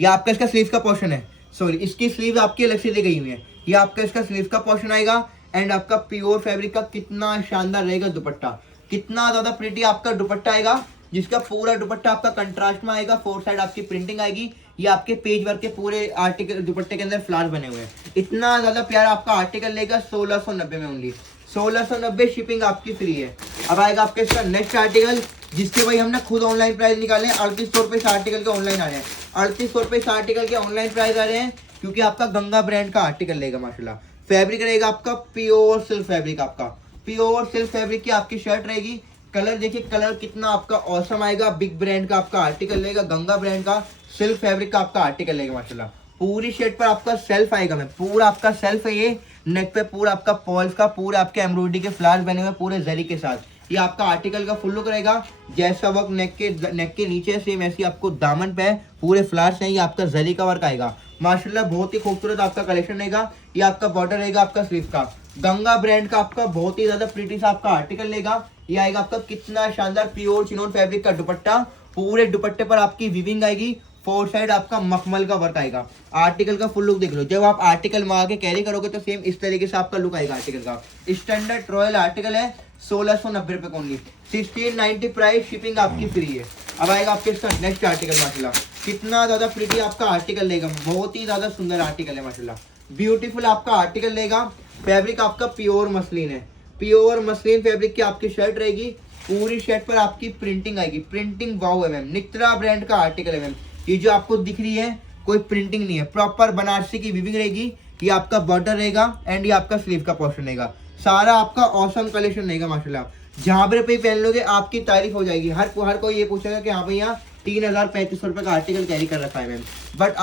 ये आपका इसका स्लीव का पोर्शन है, सॉरी इसकी स्लीव आपकी अलग से दी गई हुई है। ये आपका इसका स्लीव का पोर्शन आएगा एंड आपका प्योर फैब्रिक का कितना शानदार रहेगा दुपट्टा, कितना ज्यादा प्रिटी आपका दुपट्टा आएगा, जिसका पूरा दुपट्टा आपका कंट्रास्ट में आएगा। फोर साइड आपकी प्रिंटिंग आएगी, ये आपके पेज वर्क के पूरे आर्टिकल दुपट्टे के अंदर फ्लावर बने हुए हैं। इतना ज्यादा प्यारा आपका आर्टिकल लेगा 1690 में ओनली, 1690 शिपिंग आपकी फ्री है। अब आएगा आपके इसका नेक्स्ट आर्टिकल, जिसके भाई हमने खुद ऑनलाइन प्राइस निकाले हैं। 3800 रुपये इस आर्टिकल के ऑनलाइन आ रहे हैं, 3800 रुपये इस आर्टिकल के ऑनलाइन प्राइस आ रहे हैं, क्योंकि आपका गंगा ब्रांड का आर्टिकल लेगा माशाल्लाह। फैब्रिक रहेगा आपका प्योर सिल्क फैब्रिक, आपका प्योर सिल्क फैब्रिक की आपकी शर्ट रहेगी। कलर देखिए, कलर कितना आपका औसम आएगा, बिग ब्रांड का आपका आर्टिकल लेगा, गंगा ब्रांड का सिल्क फैब्रिक का आपका आर्टिकल लेगा माशाल्लाह। पूरी शर्ट पर आपका सेल्फ आएगा मैम, पूरा आपका सेल्फ है। ये नेक पे पूरा आपका पॉल्स का, पूरा आपके एम्ब्रॉयडरी के फ्लावर्स बने हुए पूरे जरी के साथ। ये आपका आर्टिकल का फुल लुक रहेगा, जैसा वर्क नेक के नीचे सेम ऐसी आपको दामन पे है, पूरे फ्लावर्स हैं। ये आपका जरी का वर्क आएगा माशाल्लाह, बहुत ही खूबसूरत आपका कलेक्शन रहेगा। ये आपका बॉर्डर रहेगा आपका स्लीव का, गंगा ब्रांड का आपका बहुत ही ज्यादा प्रीटी सा आपका आर्टिकल लेगा। ये आएगा आपका कितना शानदार प्योर चिनोन फैब्रिक का दुपट्टा, पूरे दुपट्टे पर आपकी विविंग आएगी, फोर साइड आपका मखमल का वर्क आएगा। आर्टिकल का फुल लुक देख लो, जब आप आर्टिकल मंगा के कैरी करोगे तो सेम इस तरीके से आपका लुक आएगा आर्टिकल का। स्टैंडर्ड रॉयल आर्टिकल है, 1690 रुपए ओनली, 1690 प्राइस, शिपिंग आपकी फ्री है। अब आएगा आपके इसका नेक्स्ट आर्टिकल माशाल्लाह, कितना ज्यादा प्रीटी आपका आर्टिकल लेगा, बहुत ही ज्यादा सुंदर आर्टिकल है माशाल्लाह, ब्यूटीफुल आपका आर्टिकल लेगा। फैब्रिक आपका प्योर मसलिन है, प्योर मसलिन फैब्रिक की आपकी शर्ट रहेगी। पूरी शर्ट पर आपकी प्रिंटिंग आएगी, प्रिंटिंग वाव है मैम, नित्रा ब्रांड का आर्टिकल है मैम। ये जो आपको दिख रही है कोई प्रिंटिंग नहीं है, प्रॉपर बनारसी की विविंग रहेगी। ये आपका बॉर्डर रहेगा एंड ये आपका स्लीव का पोर्शन रहेगा, सारा आपका ऑसम कलेक्शन रहेगा माशाल्लाह। जहाँ पे पहन लोगे आपकी तारीफ हो जाएगी, हर कोई ये पूछेगा कि हाँ भैया 3035 रुपये का आर्टिकल कैरी कर रखा है मैम। बट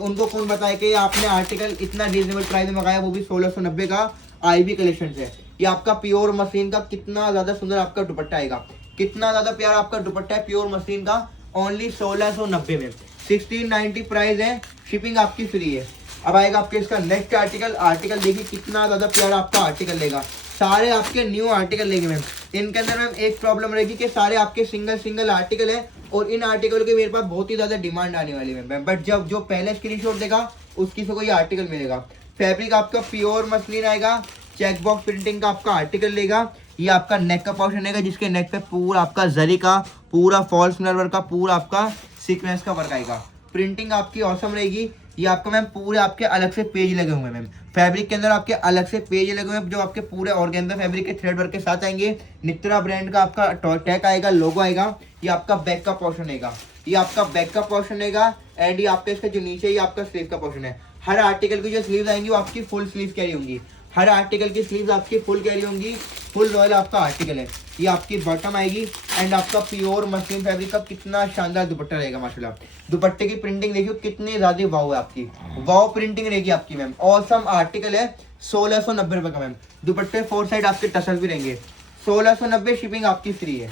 उनको कौन बताए कि आपने आर्टिकल इतना रीजनेबल प्राइस में मंगाया, वो भी 1690 का IB कलेक्शन से। ये आपका प्योर मशीन का कितना ज्यादा सुंदर आपका दुपट्टा आएगा, कितना ज्यादा प्यारा आपका दुपट्टा है प्योर मशीन का, ओनली 1690 में, 1690 प्राइस है, शिपिंग आपकी फ्री है। अब आएगा आपके इसका नेक्स्ट आर्टिकल। आर्टिकल देखिए कितना ज्यादा प्यारा आपका आर्टिकल लेगा, सारे आपके न्यू आर्टिकल लेंगे मैम। इनके अंदर मैम एक प्रॉब्लम रहेगी कि सारे आपके सिंगल आर्टिकल है और इन आर्टिकल की मेरे पास बहुत ही ज्यादा डिमांड आने वाली है मैम। बट जब जो पहले स्क्रीनशॉट देगा उसकी से कोई आर्टिकल मिलेगा। फैब्रिक आपका प्योर मसलिन आएगा, चेक बॉक्स प्रिंटिंग का आपका आर्टिकल लेगा। ये आपका नेक का पोर्शन रहेगा, जिसके नेक पे पूरा आपका जरी का, पूरा फॉल्स मिरर वर्क का, पूरा आपका सीक्वेंस का वर्क आएगा। प्रिंटिंग आपकी औसम रहेगी। ये आपका मैम पूरे आपके अलग से पेज लगे हुए हैं मैम, फैब्रिक के अंदर आपके अलग से पेज लगे हुए हैं जो आपके पूरे ऑर्गेन्जा फैब्रिक के थ्रेड वर्क के साथ आएंगे। नित्रा ब्रांड का आपका टैग आएगा, लोगो आएगा। ये आपका बैक का पोर्शन रहेगा, ये आपका बैक का पोर्शन रहेगा एंड ये आपका इसका जो नीचे ये आपका स्लीव का पोर्शन है। हर आर्टिकल की जो स्लीव आएंगी वो आपकी फुल स्लीव कैरी होंगी, हर आर्टिकल की स्लीव्स आपकी फुल कैरी होंगी। फुल रॉयल आपका आर्टिकल है। ये आपकी बॉटम आएगी एंड आपका प्योर मशीन फैब्रिक का कितना शानदार दुपट्टा रहेगा माशाल्लाह। दुपट्टे की प्रिंटिंग देखियो कितनी ज्यादा वाव है आपकी, वाव प्रिंटिंग रहेगी आपकी मैम। ऑसम आर्टिकल है, 1690 रुपए का मैम। दुपट्टे फोर साइड आपके टसल भी रहेंगे, 1690, शिपिंग आपकी फ्री है।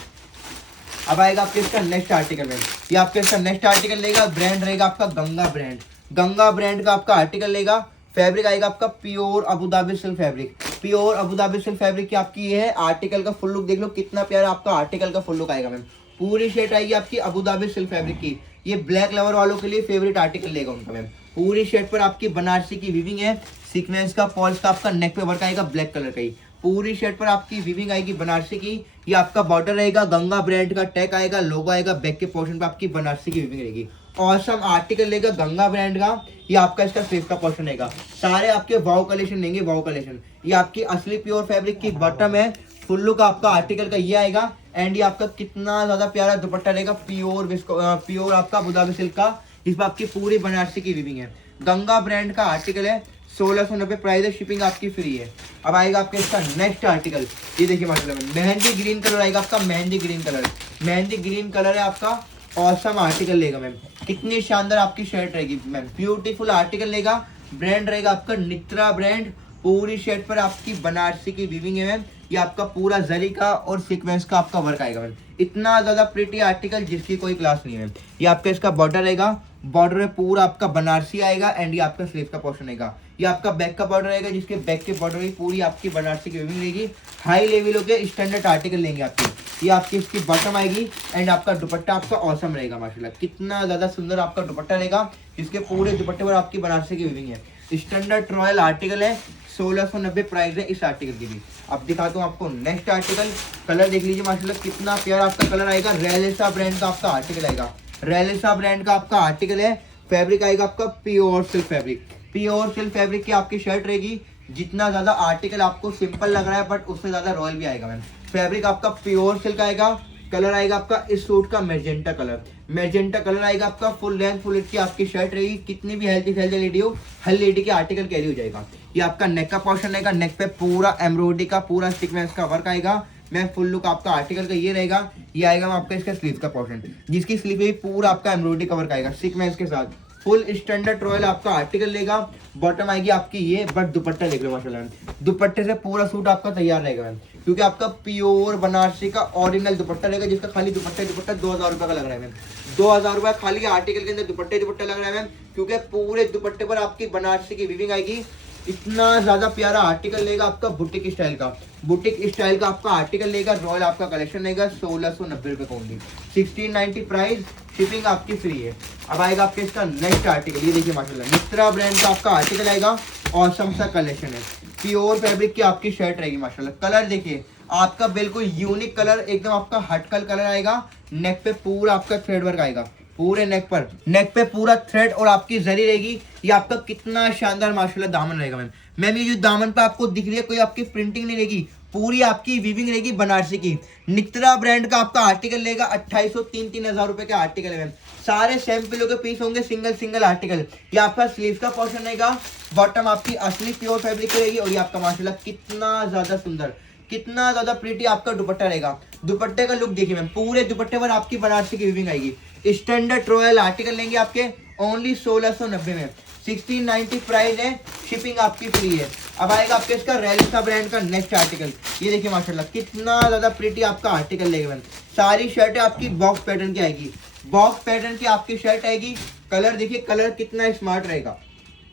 अब आएगा आपके इसका नेक्स्ट आर्टिकल मैम। ये आपके इसका नेक्स्ट आर्टिकल लेगा, ब्रांड रहेगा आपका गंगा ब्रांड, गंगा ब्रांड का आपका आर्टिकल लेगा। फैब्रिक आएगा आपका pure Abu Dhabi silk fabric, pure Abu Dhabi silk fabric की आपकी ये है। आर्टिकल का फुल लुक देख लो कितना प्यारा आपका आर्टिकल का फुल लुक आएगा मैम। पूरी शर्ट आएगी आपकी अबू धाबी सिल्क फैब्रिक की। ये ब्लैक लवर वालों के लिए फेवरेट आर्टिकल लेगा उनका मैम। पूरी शर्ट पर आपकी बनारसी की वीविंग है, सीक्वेंस का फॉल्स का आपका नेक पे वर्क आएगा ब्लैक कलर का ही। पूरी शर्ट पर आपकी वीविंग आएगी बनारसी की। ये आपका बॉर्डर रहेगा, गंगा ब्रांड का टैग आएगा, लोगो आएगा, बैक के पोर्शन पे आपकी बनारसी की वीविंग रहेगी। ऑसम आर्टिकल लेगा गंगा ब्रांड का। ये आपका इसका स्लीव का पोर्शन रहेगा। सारे आपके वाव कलेक्शन लेंगे, वाव कलेक्शन। ये आपकी असली प्योर फैब्रिक की बॉटम है, फुल लुक आपका आर्टिकल का ये आएगा। एंड ये आपका कितना ज्यादा प्यारा दुपट्टा रहेगा, प्योर आपका अबू धाबी सिल्क का। इसमें आपकी पूरी बनारसी की वीविंग है, गंगा ब्रांड का आर्टिकल है, 1690 प्राइस है, शिपिंग आपकी फ्री है। अब आएगा आपके इसका नेक्स्ट आर्टिकल। ये देखिए माशाल्लाह मेहंदी ग्रीन कलर आएगा आपका, mehndi green colour, mehndi green colour है आपका। ऑसम आर्टिकल लेगा मैम, कितनी शानदार आपकी शर्ट रहेगी मैम, ब्यूटीफुल आर्टिकल लेगा। ब्रांड रहेगा आपका नित्रा ब्रांड। पूरी शर्ट पर आपकी बनारसी की वीविंग है मैम। ये आपका पूरा जरी का और सीक्वेंस का आपका वर्क आएगा मैम। इतना ज्यादा प्रिटी आर्टिकल जिसकी कोई क्लास नहीं है। ये आपका इसका बॉर्डर रहेगा, बॉर्डर में पूरा आपका बनारसी आएगा। एंड ये आपका स्लीव का पोर्शन रहेगा। ये आपका बैक का बॉर्डर रहेगा, जिसके बैक के बॉर्डर में पूरी आपकी बनारसी की वीविंग रहेगी। हाई लेवलों के स्टैंडर्ड आर्टिकल लेंगे आपके। ये आपकी इसकी बॉटम आएगी। एंड आपका दुपट्टा आपका औसम रहेगा माशाल्लाह, कितना ज्यादा सुंदर आपका दुपट्टा रहेगा, जिसके पूरे दुपट्टे पर आपकी बनारसी की वीविंग है। स्टैंडर्ड रॉयल आर्टिकल है, 1690 प्राइस है इस आर्टिकल की भी। अब दिखाता हूँ आपको नेक्स्ट आर्टिकल। कलर देख लीजिए माशाल्लाह, कितना प्यारा आपका कलर आएगा। रेलिसा ब्रांड का आपका आर्टिकल आएगा, रेलिसा ब्रांड का आपका आर्टिकल है। फैब्रिक आएगा आपका pure silk fabric, pure silk fabric की आपकी शर्ट रहेगी। जितना ज्यादा आर्टिकल आपको सिंपल लग रहा है, बट उससे ज्यादा रॉयल भी आएगा मैम। फैब्रिक आपका प्योर सिल्क आएगा। कलर आएगा आपका इस सूट का मैजेंटा कलर, मैजेंटा कलर आएगा आपका। फुल लेंथ फुल इट की आपकी शर्ट रहेगी। कितनी भी हेल्थी लेडी हो, हर लेडी के आर्टिकल कैरी हो जाएगा। ये आपका नेक का पोर्शन रहेगा, नेक पे पूरा एम्ब्रॉयडरी का पूरा सीक्वेंस का वर्क आएगा। मैं फुल लुक आपका आर्टिकल का ये रहेगा। ये आएगा आपका इसका स्लीव का पोर्शन, जिसकी स्लीव पे पूरा आपका एम्ब्रॉयडरी का वर्क आएगा सीक्वेंस के साथ। फुल स्टैंडर्ड रॉयल आपका आर्टिकल लेगा। बॉटम आएगी आपकी ये, बट दुपट्टा देख लो माशाल्लाह, दुपट्टे से पूरा सूट आपका तैयार रहेगा मैम, क्योंकि आपका प्योर बनारसी का ओरिजिनल दुपट्टा रहेगा, जिसका खाली दुपट्टा 2000 रुपये का लग रहा है मैम। 2000 रुपये खाली आर्टिकल के अंदर दुपट्टा लग रहा है मैम, क्योंकि पूरे दुपट्टे पर आपकी बनारसी की वीविंग आएगी। इतना ज्यादा प्यारा आर्टिकल लेगा आपका बुटीक स्टाइल का, बुटीक स्टाइल का आपका आर्टिकल लेगा। रॉयल आपका कलेक्शन लेगा 1690 रुपये ओनली, 1690 प्राइस, शिपिंग आपकी फ्री है। अब आएगा आपके इसका नेक्स्ट आर्टिकल। ये देखिए माशाल्लाह नित्रा ब्रांड का आपका आर्टिकल आएगा। ऑसम सा कलेक्शन है, प्योर फैब्रिक की आपकी शर्ट रहेगी माशाल्लाह। कलर देखिए आपका बिल्कुल यूनिक कलर, एकदम आपका हटकल कलर आएगा। नेक पे पूरा आपका थ्रेड वर्क आएगा, पूरे नेक पे पूरा थ्रेड और आपकी जरी रहेगी। ये आपका कितना शानदार माशाल्लाह दामन रहेगा मैम। ये जो दामन पे आपको दिख रही है, कोई आपकी प्रिंटिंग नहीं रहेगी, पूरी आपकी वीविंग रहेगी बनारसी की। नित्रा ब्रांड का आपका आर्टिकल लेगा 2800 3-3000 रुपए के आर्टिकल है मैम। सारे सैंपलों के पीस होंगे, सिंगल आर्टिकल। ये आपका स्लीव का पोर्शन रहेगा। बॉटम आपकी असली प्योर फैब्रिक रहेगी। और ये आपका माशाल्लाह कितना ज्यादा सुंदर, कितना ज्यादा प्रीटी आपका दुपट्टा रहेगा। दुपट्टे का लुक देखिए मैम, पूरे दुपट्टे पर आपकी बनारसी की वीविंग आएगी। स्टैंडर्ड रॉयल आर्टिकल लेंगे आपके ओनली 1690 में, 1690 प्राइस है, शिपिंग आपकी फ्री है। अब आएगा आपके इसका रेलिसा ब्रांड का नेक्स्ट आर्टिकल। ये देखिए माशाल्लाह कितना ज्यादा प्रीटी आपका आर्टिकल लेगा मैम। सारी शर्टें आपकी बॉक्स पैटर्न की आएगी, बॉक्स पैटर्न की आपकी शर्ट आएगी। कलर देखिए, कलर कितना स्मार्ट रहेगा।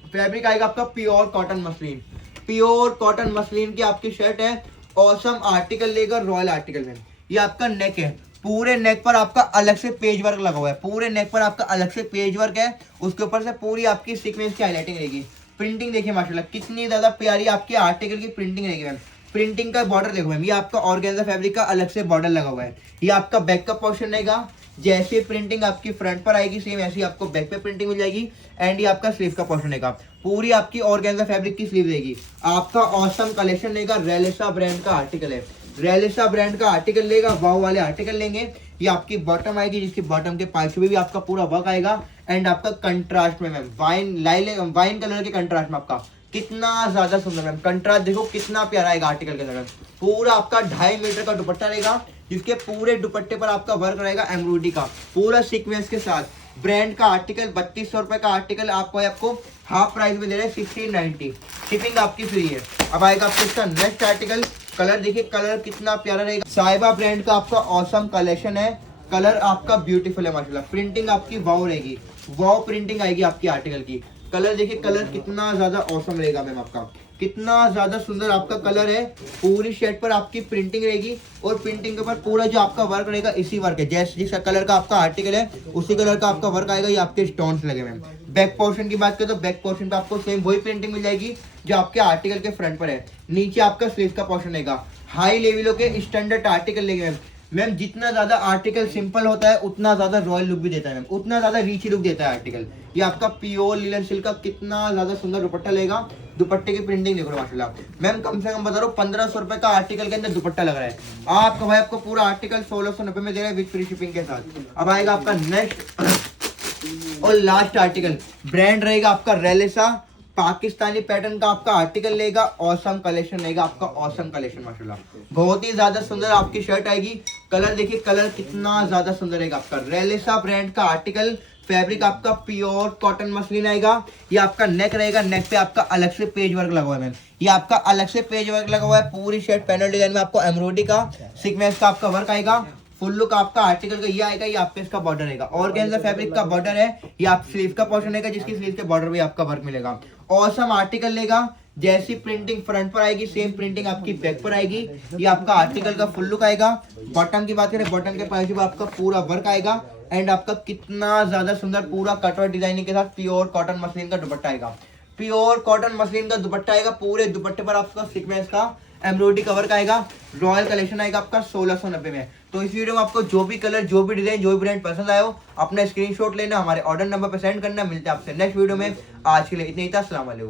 फैब्रिक आएगा आपका pure cotton muslin, pure cotton muslin की आपकी शर्ट है। ऑसम आर्टिकल लेगा, रॉयल आर्टिकल में। ये आपका नेक है, पूरे नेक पर आपका अलग से पेज वर्क लगा हुआ है, पूरे नेक पर आपका अलग से पेज वर्क है। उसके ऊपर से पूरी आपकी सीक्वेंस की हाईलाइटिंग रहेगी। प्रिंटिंग देखिए माशाल्लाह कितनी ज्यादा प्यारी आपकी आर्टिकल की प्रिंटिंग रहेगी मैम। प्रिंटिंग का बॉर्डर देखो मैम, ये आपका ऑर्गेन्जा फैब्रिक का अलग से बॉर्डर लगा हुआ है। ये आपका बैक का पोर्शन रहेगा। जैसे प्रिंटिंग आपकी फ्रंट पर आएगी, सेम ऐसी आपको बैक पे प्रिंटिंग मिल जाएगी। एंड ये आपका स्लीव का पोर्शन रहेगा, पूरी आपकी ऑर्गेन्जा फैब्रिक की स्लीव रहेगी। आपका ऑसम कलेक्शन रहेगा। रेलिसा ब्रांड का आर्टिकल है, रेलिसा ब्रांड का आर्टिकल लेगा। वाव वाले आर्टिकल लेंगे। ये आपकी बॉटम आएगी, जिसकी बॉटम के पाइप में भी आपका पूरा वर्क आएगा। एंड आपका कंट्रास्ट में मैम, वाइन कलर के कंट्रास्ट में आपका कितना ज्यादा सुंदर मैम। कंट्रास्ट देखो कितना प्यारा आएगा आर्टिकल के अंदर। पूरा आपका 2.5 मीटर का दुपट्टा रहेगा, जिसके पूरे दुपट्टे पर आपका वर्क रहेगा एम्ब्रॉयडरी का, पूरा सीक्वेंस के साथ। ब्रांड का आर्टिकल 3200 रुपए का आर्टिकल आपको हाफ प्राइस में दे रहे हैं 1690, शिपिंग आपकी फ्री है। अब आएगा आपको इसका नेक्स्ट आर्टिकल। कलर देखिए, कलर कितना प्यारा रहेगा। साहिबा ब्रांड का आपका ऑसम कलेक्शन है। कलर आपका ब्यूटीफुल है माशाल्लाह। प्रिंटिंग आपकी वाव रहेगी, वाव प्रिंटिंग आएगी आपकी आर्टिकल की। कलर देखिए, कलर कितना ज्यादा ऑसम रहेगा मैम आपका। कितना ज्यादा सुंदर आपका कलर है। पूरी शर्ट पर आपकी प्रिंटिंग रहेगी और प्रिंटिंग के ऊपर पूरा जो आपका वर्क रहेगा इसी वर्क है, जैसे जिस कलर का आपका आर्टिकल है उसी कलर का आपका वर्क आएगा। ये आपके स्टोन्स लगे हुए हैं। बैक पोर्शन की बात करें तो बैक पोर्शन पे आपको सेम वही प्रिंटिंग मिल जाएगी जो आपके आर्टिकल के फ्रंट पर है। नीचे आपका स्लीव का पोर्शन रहेगा। हाई लेवलों के स्टैंडर्ड आर्टिकल लगे हुए मैम। जितना ज्यादा आर्टिकल सिंपल होता है उतना ज्यादा रॉयल लुक भी देता है मैम, उतना ज्यादा रिच लुक देता है आर्टिकल। ये आपका प्योर लिनन सिल्क का कितना ज्यादा सुंदर दुपट्टा लेगा। दुपट्टे की प्रिंटिंग देखो माशाल्लाह मैम, कम से कम बता रहा हूँ 1500 रुपए का आर्टिकल के अंदर दुपट्टा लग रहा है। आपका भाई आपको पूरा आर्टिकल 1690 में दे रहा है विद फ्री शिपिंग के साथ। अब आएगा आपका नेक्स्ट और लास्ट आर्टिकल। ब्रांड रहेगा आपका रेलेसा। पाकिस्तानी पैटर्न का आपका आर्टिकल लेगा। ऑसम कलेक्शन रहेगा आपका, ऑसम कलेक्शन माशाल्लाह। बहुत ही ज्यादा सुंदर आपकी शर्ट आएगी। कलर देखिए, कलर कितना ज्यादा सुंदर रहेगा आपका। रेलेसा ब्रांड का आर्टिकल। फैब्रिक आपका प्योर कॉटन मसलिन आएगा। ये आपका नेक रहेगा। नेक पे आपका अलग से पेज वर्क लगा हुआ है मैम। ये आपका अलग से पेज वर्क लगा हुआ है। पूरी शर्ट पैनल डिजाइन में आपको एम्ब्रॉयडरी का सीक्वेंस का आपका वर्क आएगा। फुल लुक आपका आर्टिकल का ये आएगा। ये आपके इसका बॉर्डर रहेगा। ऑर्गेन्जा फैब्रिक का बॉर्डर है। ये आप स्लीव का पोर्शन रहेगा जिसकी स्लीव के बॉर्डर में आपका वर्क मिलेगा। ऑसम आर्टिकल लेगा। जैसी प्रिंटिंग फ्रंट पर आएगी सेम प्रिंटिंग आपकी बैक पर आएगी। ये आपका आर्टिकल का फुल लुक आएगा। बॉटम की बात करें, बॉटम के पास भी आपका पूरा वर्क आएगा। एंड आपका कितना ज्यादा सुंदर पूरा कटवर्क डिजाइनिंग के साथ प्योर कॉटन मसलिन का दुपट्टा आएगा। प्योर कॉटन मसलिन का दुपट्टा आएगा। पूरे दुपट्टे पर आपका सीक्वेंस का एम्ब्रॉयडरी का वर्क आएगा। रॉयल कलेक्शन आएगा आपका 1690 में। तो इस वीडियो में आपको जो भी कलर, जो भी डिजाइन, जो भी ब्रांड पसंद आया हो अपना स्क्रीनशॉट लेना, हमारे ऑर्डर नंबर पर सेंड करना। मिलते हैं आपसे नेक्स्ट वीडियो में। आज के लिए इतना ही था। अस्सलाम वालेकुम।